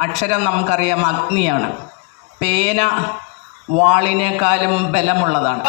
അക്ഷരം നമുക്കറിയാം അഗ്നിയാണ്. പേന വാളിനേക്കാളും ബലമുള്ളതാണ്.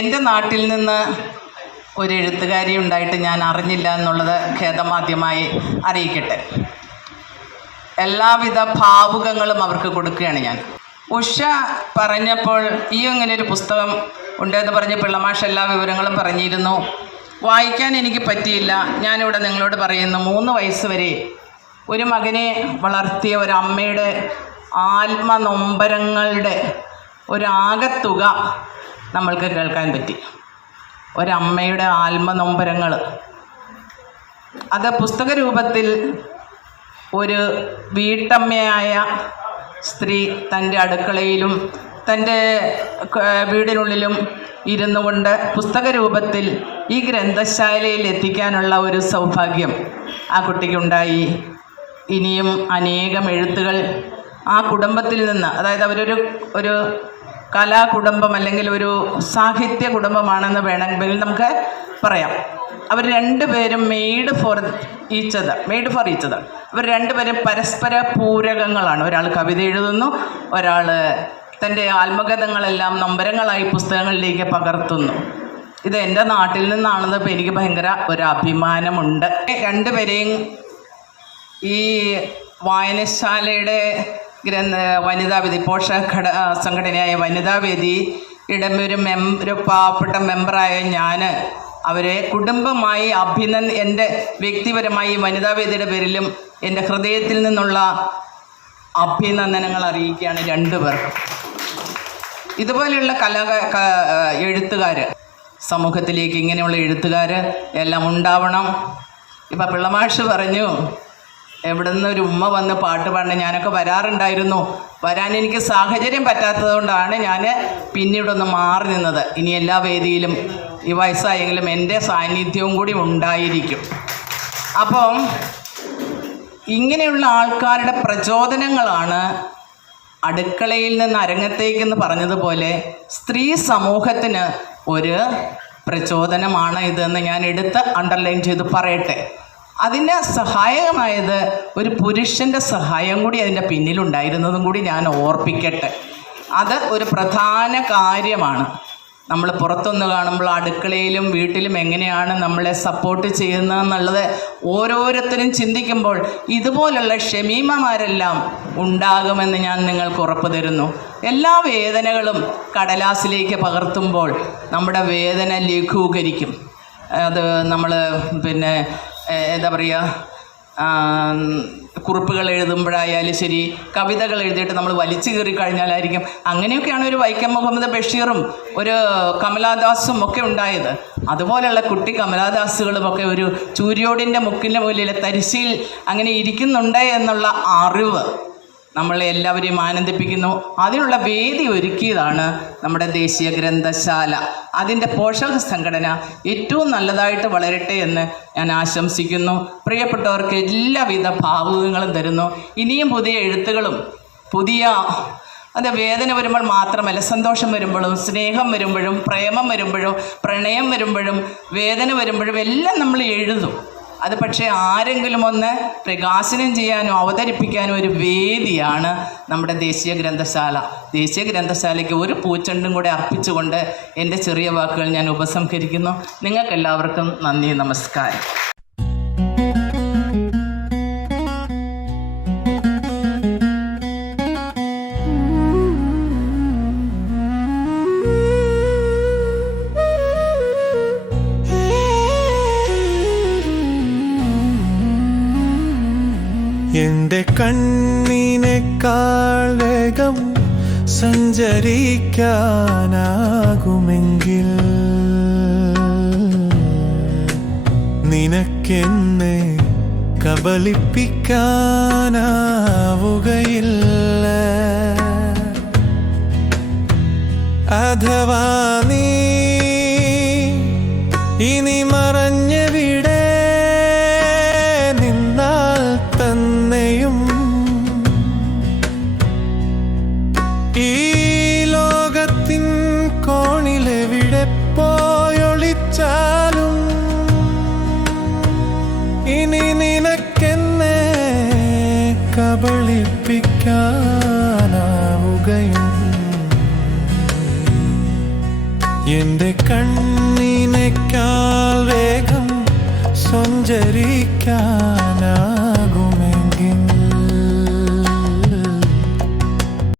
എന്റെ നാട്ടിൽ നിന്ന് ഒരു എഴുത്തുകാരി ഉണ്ടായിട്ട് ഞാൻ അറിഞ്ഞില്ല എന്നുള്ളത് ഖേദമാദ്യമായി അറിയിക്കട്ടെ. എല്ലാവിധ ഭാവുകങ്ങളും അവർക്ക് കൊടുക്കുകയാണ് ഞാൻ. ഉഷ പറഞ്ഞപ്പോൾ ഈ ഇങ്ങനെ ഒരു പുസ്തകം ഉണ്ടെന്ന് പറഞ്ഞ് പിള്ളമാഷ് എല്ലാ വിവരങ്ങളും പറഞ്ഞിരുന്നു. വായിക്കാൻ എനിക്ക് പറ്റിയില്ല. ഞാനിവിടെ നിങ്ങളോട് പറയുന്നു മൂന്ന് വയസ്സ് വരെ ഒരു മകനെ വളർത്തിയ ഒരു അമ്മയുടെ ആത്മനൊമ്പരങ്ങളുടെ ഒരാകത്തുക നമ്മൾക്ക് കേൾക്കാൻ പറ്റി. ഒരമ്മയുടെ ആത്മനൊമ്പരങ്ങൾ അത് പുസ്തക രൂപത്തിൽ ഒരു വീട്ടമ്മയായ സ്ത്രീ തന്റെ അടുക്കളയിലും തന്റെ വീടിനുള്ളിലും ഇരുന്നു കൊണ്ട് പുസ്തക രൂപത്തിൽ ഈ ഗ്രന്ഥശാലയിൽ എത്തിക്കാനുള്ള ഒരു സൗഭാഗ്യം ആ കുട്ടിക്കുണ്ടായി. ഇനിയും അനേകം എഴുത്തുകൾ ആ കുടുംബത്തിൽ നിന്ന് അതായത് അവരൊരു ഒരു കലാകുടുംബം അല്ലെങ്കിൽ ഒരു സാഹിത്യ കുടുംബമാണെന്ന് വേണമെങ്കിൽ നമുക്ക് പറയാം. അവർ രണ്ടുപേരും made for each other made for each other അവർ രണ്ടുപേരും പരസ്പര പൂരകങ്ങളാണ്. ഒരാൾ കവിത എഴുതുന്നു ഒരാൾ തന്റെ ആത്മകഥങ്ങളെല്ലാം നൊമ്പരങ്ങളായി പുസ്തകങ്ങളിലേക്ക് പകർത്തുന്നു. ഇത് എന്റെ നാട്ടിൽ നിന്നാണെന്ന് ഇപ്പോൾ എനിക്ക് ഭയങ്കര ഒരു അഭിമാനമുണ്ട്. രണ്ടുപേരെയും ഈ വായനശാലയുടെ ഗ്രന്ഥ വനിതാവേദി പോഷക സംഘടനയായ വനിതാവേദി ഇടമൊരു മെം ഒരു പാവപ്പെട്ട മെമ്പറായ ഞാൻ അവരെ കുടുംബമായി അഭിനന്ദ എന്റെ വ്യക്തിപരമായി വനിതാവേദിയുടെ പേരിലും എന്റെ ഹൃദയത്തിൽ നിന്നുള്ള അഭിനന്ദനങ്ങൾ അറിയിക്കുകയാണ് രണ്ടുപേർക്കും ഇതുപോലെയുള്ള കലാ എഴുത്തുകാർ സമൂഹത്തിലേക്ക് ഇങ്ങനെയുള്ള എഴുത്തുകാർ എല്ലാം ഉണ്ടാവണം. ഇപ്പം പിള്ളമാഷ് പറഞ്ഞു എവിടെ ഒരു ഉമ്മ വന്ന് പാട്ട് പാടണം. ഞാനൊക്കെ വരാറുണ്ടായിരുന്നു. വരാൻ എനിക്ക് സാഹചര്യം പറ്റാത്തതുകൊണ്ടാണ് ഞാൻ പിന്നീട് ഒന്ന് മാറി നിന്നത്. ഇനി എല്ലാ വേദിയിലും ഈ വയസ്സായെങ്കിലും എന്റെ സാന്നിധ്യവും കൂടി ഉണ്ടായിരിക്കും. അപ്പം ഇങ്ങനെയുള്ള ആൾക്കാരുടെ പ്രചോദനങ്ങളാണ് അടുക്കളയിൽ നിന്ന് അരങ്ങത്തേക്കെന്ന് പറഞ്ഞതുപോലെ സ്ത്രീ സമൂഹത്തിന് ഒരു പ്രചോദനമാണ് ഇതെന്ന് ഞാൻ എടുത്ത് അണ്ടർലൈൻ ചെയ്ത് പറയട്ടെ. അതിന് സഹായകമായത് ഒരു പുരുഷന്റെ സഹായം കൂടി അതിന്റെ പിന്നിലുണ്ടായിരുന്നതും കൂടി ഞാൻ ഓർപ്പിക്കട്ടെ. അത് ഒരു പ്രധാന കാര്യമാണ്. നമ്മൾ പുറത്തൊന്ന് കാണുമ്പോൾ അടുക്കളയിലും വീട്ടിലും എങ്ങനെയാണ് നമ്മളെ സപ്പോർട്ട് ചെയ്യുന്നതെന്നുള്ളത് ഓരോരുത്തരും ചിന്തിക്കുമ്പോൾ ഇതുപോലുള്ള ഷമീമമാരെല്ലാം ഉണ്ടാകുമെന്ന് ഞാൻ നിങ്ങൾക്ക് ഉറപ്പ് തരുന്നു. എല്ലാ വേദനകളും കടലാസിലേക്ക് പകർത്തുമ്പോൾ നമ്മുടെ വേദന ലഘൂകരിക്കും. അത് നമ്മൾ പിന്നെ എന്താ പറയുക കുറിപ്പുകൾ എഴുതുമ്പോഴായാലും ശരി കവിതകൾ എഴുതിയിട്ട് നമ്മൾ വലിച്ചു കീറി കഴിഞ്ഞാലായിരിക്കും. അങ്ങനെയൊക്കെയാണ് ഒരു വൈക്കം മുഹമ്മദ് ബഷീറും ഒരു കമലാദാസും ഒക്കെ ഉണ്ടായത്. അതുപോലെയുള്ള കുട്ടി കമലാദാസുകളും ഒക്കെ ഒരു ചൂര്യോടിന്റെ മുക്കിന്റെ മുന്നിൽ തരിശയിൽ അങ്ങനെ ഇരിക്കുന്നുണ്ട് എന്നുള്ള അറിവ്. നമ്മളെ എല്ലാവരെയും ആനന്ദിപ്പിക്കുന്നു. അതിനുള്ള വേദി ഒരുക്കിയതാണ് നമ്മുടെ ദേശീയ ഗ്രന്ഥശാല. അതിന്റെ പോഷക സംഘടന ഏറ്റവും നല്ലതായിട്ട് വളരട്ടെ എന്ന് ഞാൻ ആശംസിക്കുന്നു. പ്രിയപ്പെട്ടവർക്ക് എല്ലാവിധ ഭാവുകങ്ങളും തരുന്നു. ഇനിയും പുതിയ എഴുത്തുകളും പുതിയ അത് വേദന വരുമ്പോൾ മാത്രമല്ല സന്തോഷം വരുമ്പോഴും സ്നേഹം വരുമ്പോഴും പ്രേമം വരുമ്പോഴും പ്രണയം വരുമ്പോഴും വേദന വരുമ്പോഴും എല്ലാം നമ്മൾ എഴുതും. അത് പക്ഷേ ആരെങ്കിലും ഒന്ന് പ്രകാശനം ചെയ്യാനോ അവതരിപ്പിക്കാനോ ഒരു വേദിയാണ് നമ്മുടെ ദേശീയ ഗ്രന്ഥശാല. ദേശീയ ഗ്രന്ഥശാലയ്ക്ക് ഒരു പൂച്ചെണ്ടും കൂടെ അർപ്പിച്ചുകൊണ്ട് എന്റെ ചെറിയ വാക്കുകൾ ഞാൻ ഉപസംഹരിക്കുന്നു. നിങ്ങൾക്കെല്ലാവർക്കും നന്ദി നമസ്കാരം. കണ്ണിനേക്കാൾ വേഗം സഞ്ചരിക്കാനാകുമെങ്കിൽ നിനക്കെന്നെ കബളിപ്പിക്കാനാവുകയില്ല. അഥവാ ഈ ലോകത്തിൻ കോണിലെവിടെ പോയൊളിച്ചാലും ഇനി നിനക്കെന്നെ കബളിപ്പിക്കാനാവുകയും എന്റെ കണ്ണിനേക്കാൾ വേഗം സഞ്ചരിക്കാൻ